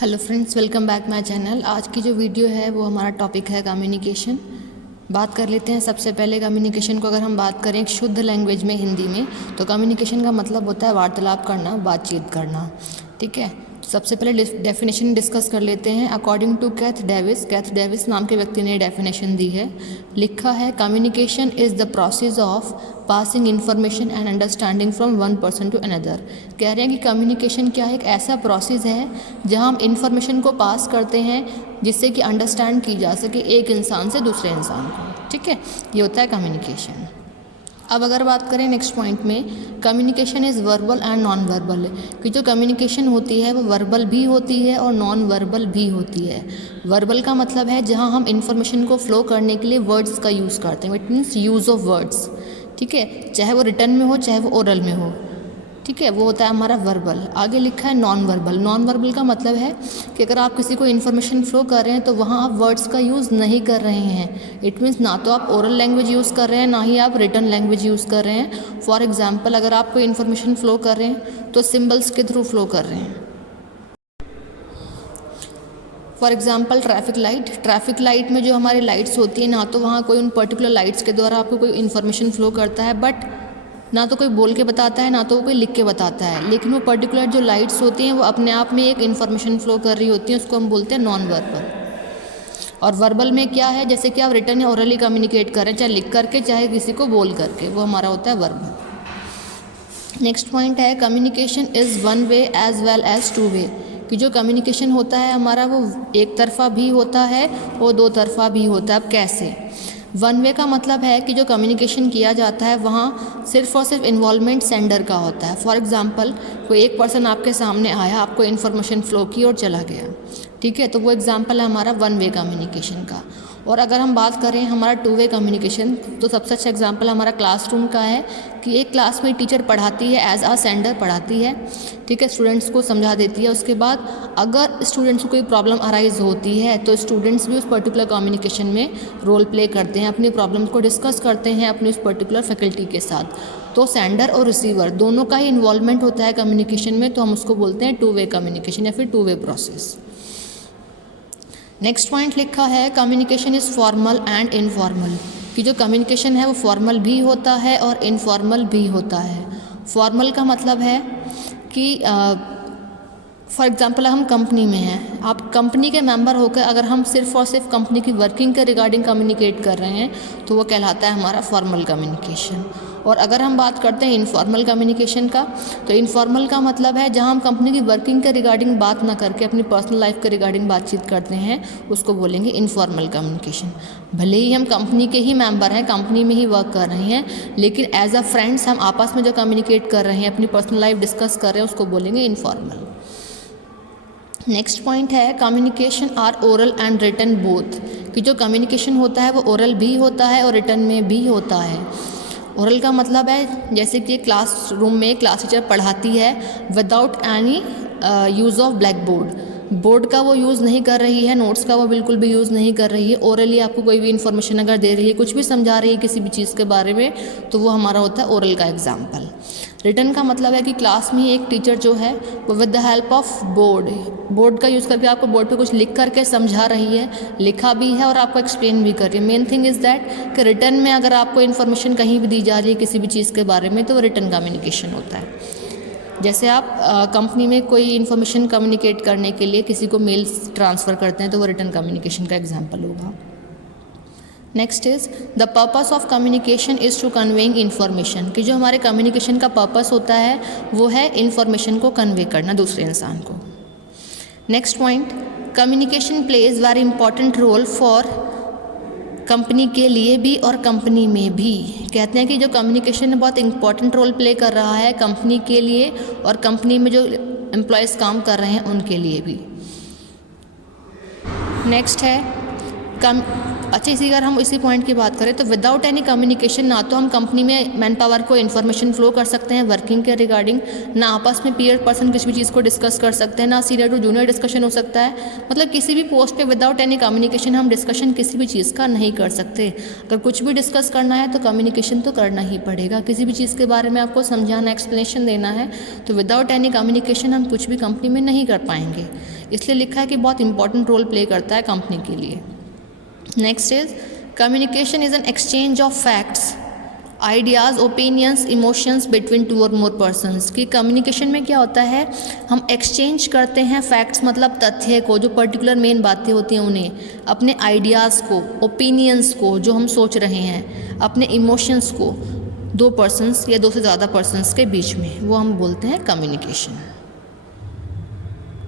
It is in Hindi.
Hello friends, welcome back my channel. आज की जो वीडियो है वो हमारा टॉपिक है कम्युनिकेशन। बात कर लेते हैं। सबसे पहले कम्युनिकेशन को अगर हम बात करें शुद्ध लैंग्वेज में, हिंदी में, तो कम्युनिकेशन का मतलब होता है वार्तालाप करना, बातचीत करना। ठीक है, सबसे पहले डेफिनेशन डिस्कस कर लेते हैं। अकॉर्डिंग टू कैथ डेविस नाम के व्यक्ति ने डेफिनेशन दी है। लिखा है, communication is the process of passing information and understanding from one person to another. कह रहे हैं कि कम्युनिकेशन क्या है, एक ऐसा प्रोसेस है जहां हम इन्फॉर्मेशन को पास करते हैं जिससे कि अंडरस्टैंड की जा सके एक इंसान से दूसरे इंसान को। ठीक है, ये होता है कम्युनिकेशन। अब अगर बात करें नेक्स्ट पॉइंट में, communication is verbal and non verbal, कि जो कम्युनिकेशन होती है वो वर्बल भी होती है और नॉन वर्बल भी होती है। वर्बल का मतलब है जहां हम इन्फॉर्मेशन को फ्लो करने के लिए वर्ड्स का यूज़ करते हैं, it means use of words. ठीक है, चाहे वो रिटन में हो चाहे वो ओरल में हो। ठीक है, वो होता है हमारा वर्बल। आगे लिखा है नॉन वर्बल। नॉन वर्बल का मतलब है कि अगर आप किसी को इन्फॉर्मेशन फ्लो कर रहे हैं तो वहाँ आप वर्ड्स का यूज़ नहीं कर रहे हैं। इट मीन्स ना तो आप ओरल लैंग्वेज यूज़ कर रहे हैं, ना ही आप रिटन लैंग्वेज यूज़ कर रहे हैं। फॉर एग्जाम्पल, अगर आप कोई इन्फॉर्मेशन फ्लो कर रहे हैं तो सिम्बल्स के थ्रू फ्लो कर रहे हैं। फॉर एग्जाम्पल, ट्रैफिक लाइट में जो हमारी लाइट्स होती हैं, ना तो वहाँ कोई उन पर्टिकुलर लाइट्स के द्वारा आपको कोई इन्फॉर्मेशन फ्लो करता है, बट ना तो कोई बोल के बताता है, ना तो कोई लिख के बताता है, लेकिन वो पर्टिकुलर जो लाइट्स होती हैं वो अपने आप में एक इन्फॉर्मेशन फ्लो कर रही होती हैं, उसको हम बोलते हैं नॉन वर्बल। और वर्बल में क्या है, जैसे कि आप रिटन या ओरली कम्युनिकेट करें, चाहे लिख करके चाहे किसी को बोल करके, वो हमारा होता है वर्बल। नेक्स्ट पॉइंट है, communication is one way as well as two way, कि जो कम्युनिकेशन होता है हमारा वो एक तरफा भी होता है और दो तरफा भी होता है। अब कैसे? वन वे का मतलब है कि जो कम्युनिकेशन किया जाता है वहाँ सिर्फ और सिर्फ इन्वॉल्वमेंट सेंडर का होता है। फॉर एग्जांपल, कोई एक पर्सन आपके सामने आया, आपको इन्फॉर्मेशन फ्लो की और चला गया। ठीक है, तो वो एग्जांपल है हमारा वन वे कम्युनिकेशन का। और अगर हम बात करें हमारा टू वे कम्युनिकेशन, तो सबसे अच्छा एग्जांपल हमारा क्लासरूम का है कि एक क्लास में टीचर पढ़ाती है, एज अ सेंडर पढ़ाती है। ठीक है, स्टूडेंट्स को समझा देती है। उसके बाद अगर स्टूडेंट्स को कोई प्रॉब्लम अराइज होती है तो स्टूडेंट्स भी उस पर्टिकुलर कम्युनिकेशन में रोल प्ले करते हैं, अपनी प्रॉब्लम को डिस्कस करते हैं अपनी उस पर्टिकुलर फैकल्टी के साथ। तो सेंडर और रिसीवर दोनों का ही इन्वॉल्वमेंट होता है कम्युनिकेशन में, तो हम उसको बोलते हैं टू वे कम्युनिकेशन या फिर two way process. Next point लिखा है, communication is formal and informal, कि जो कम्युनिकेशन है वो फॉर्मल भी होता है और इनफॉर्मल भी होता है। फॉर्मल का मतलब है कि फॉर एग्जांपल हम कंपनी में हैं, आप कंपनी के मेंबर होकर अगर हम सिर्फ और सिर्फ कंपनी की वर्किंग के रिगार्डिंग कम्युनिकेट कर रहे हैं तो वो कहलाता है हमारा फॉर्मल कम्युनिकेशन। और अगर हम बात करते हैं इनफॉर्मल कम्युनिकेशन का, तो इनफॉर्मल का मतलब है जहां हम कंपनी की वर्किंग के रिगार्डिंग बात ना करके अपनी पर्सनल लाइफ के रिगार्डिंग बातचीत करते हैं, उसको बोलेंगे इनफॉर्मल कम्युनिकेशन। भले ही हम कंपनी के ही मेंबर हैं, कंपनी में ही वर्क कर रहे हैं, लेकिन एज अ फ्रेंड्स हम आपस में जो कम्युनिकेट कर रहे हैं, अपनी पर्सनल लाइफ डिस्कस कर रहे हैं, उसको बोलेंगे इनफॉर्मल। नेक्स्ट पॉइंट है, communication are oral and written both, कि जो कम्युनिकेशन होता है वो ओरल भी होता है और रिटन में भी होता है। ओरल का मतलब है जैसे कि क्लास रूम में क्लास टीचर पढ़ाती है without any use of black board का वो यूज़ नहीं कर रही है, नोट्स का वो बिल्कुल भी यूज़ नहीं कर रही है। ओरली आपको कोई भी इन्फॉर्मेशन अगर दे रही है, कुछ भी समझा रही है किसी भी चीज़ के बारे में, तो वो हमारा होता है ओरल का एग्जाम्पल। रिटन का मतलब है कि क्लास में एक टीचर जो है वो with the help of board का यूज़ करके आपको बोर्ड पे कुछ लिख करके समझा रही है, लिखा भी है और आपको एक्सप्लेन भी कर रही है। मेन थिंग इज़ दैट कि रिटन में अगर आपको इन्फॉर्मेशन कहीं भी दी जा रही है किसी भी चीज़ के बारे में, तो वो रिटन कम्युनिकेशन होता है। जैसे आप कंपनी में कोई इन्फॉर्मेशन कम्युनिकेट करने के लिए किसी को मेल्स ट्रांसफ़र करते हैं, तो वो रिटन कम्युनिकेशन का एग्जाम्पल होगा। Next is the purpose of communication is to conveying information, कि जो हमारे कम्युनिकेशन का पर्पस होता है वो है इन्फॉर्मेशन को कन्वे करना दूसरे इंसान को। Next point, communication plays very important role for company के लिए भी और कंपनी में भी। कहते हैं कि जो कम्युनिकेशन बहुत इंपॉर्टेंट रोल प्ले कर रहा है कंपनी के लिए और कंपनी में जो एम्प्लॉयज़ काम कर रहे हैं उनके लिए भी। नेक्स्ट है, अच्छा, इसी अगर हम इसी पॉइंट की बात करें तो विदाउट एनी कम्युनिकेशन ना तो हम कंपनी में मैन पावर को इन्फॉर्मेशन फ्लो कर सकते हैं वर्किंग के रिगार्डिंग, ना आपस में पीयर पर्सन किसी भी चीज़ को डिस्कस कर सकते हैं, ना सीनियर टू जूनियर डिस्कशन हो सकता है। मतलब किसी भी पोस्ट पे विदाउट एनी कम्युनिकेशन हम डिस्कशन किसी भी चीज़ का नहीं कर सकते। अगर कुछ भी डिस्कस करना है तो कम्युनिकेशन तो करना ही पड़ेगा। किसी भी चीज़ के बारे में आपको समझाना, एक्सप्लेनेशन देना है तो विदाउट एनी कम्युनिकेशन हम कुछ भी कंपनी में नहीं कर पाएंगे। इसलिए लिखा है कि बहुत इंपॉर्टेंट रोल प्ले करता है कंपनी के लिए। Next is communication is an exchange of facts, ideas, opinions, emotions between two or more persons। कि कम्युनिकेशन में क्या होता है, हम एक्सचेंज करते हैं फैक्ट्स मतलब तथ्य को, जो पर्टिकुलर मेन बातें होती हैं उन्हें, अपने आइडियाज़ को, ओपिनियंस को जो हम सोच रहे हैं, अपने इमोशंस को दो पर्सन्स या दो से ज़्यादा पर्सन्स के बीच में, वो हम बोलते हैं कम्युनिकेशन।